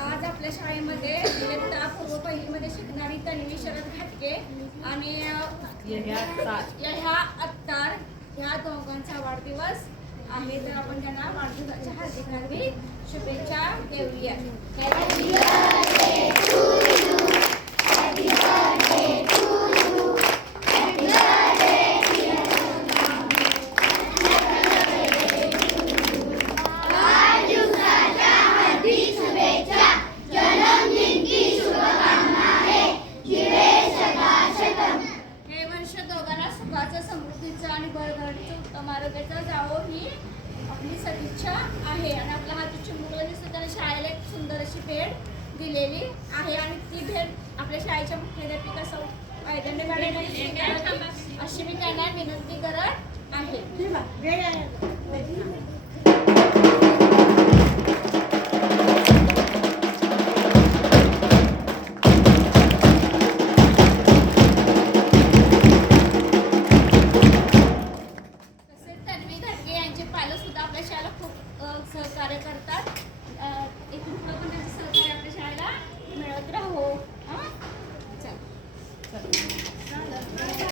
आज आपल्या शाळेमध्ये इयत्ता पूर्व पहिलीमध्ये शिकणारी तन्वी शरद घाटगे आणि ह्या अत्तार ह्या दोघांचा वाढदिवस आहे. तर आपण त्यांना वाढदिवसाच्या हार्दिक शुभेच्छा देऊया. समृद्धीचं आणि भरभराटीचं उत्तम आरोग्याचं जावं ही आपली सदिच्छा आहे. आणि आपल्या हातूची मुलांनी सुद्धा शाळेला एक सुंदर अशी भेट दिलेली आहे आणि ती भेट आपल्या शाळेच्या मुख्याध्यापिका सौ वैदंडे मॅडम अशी मी त्यांना विनंती करत आहे. पालक सुद्धा आपल्या शाळेला खूप सहकार्य करतात. एक पण त्यांचं सहकार्य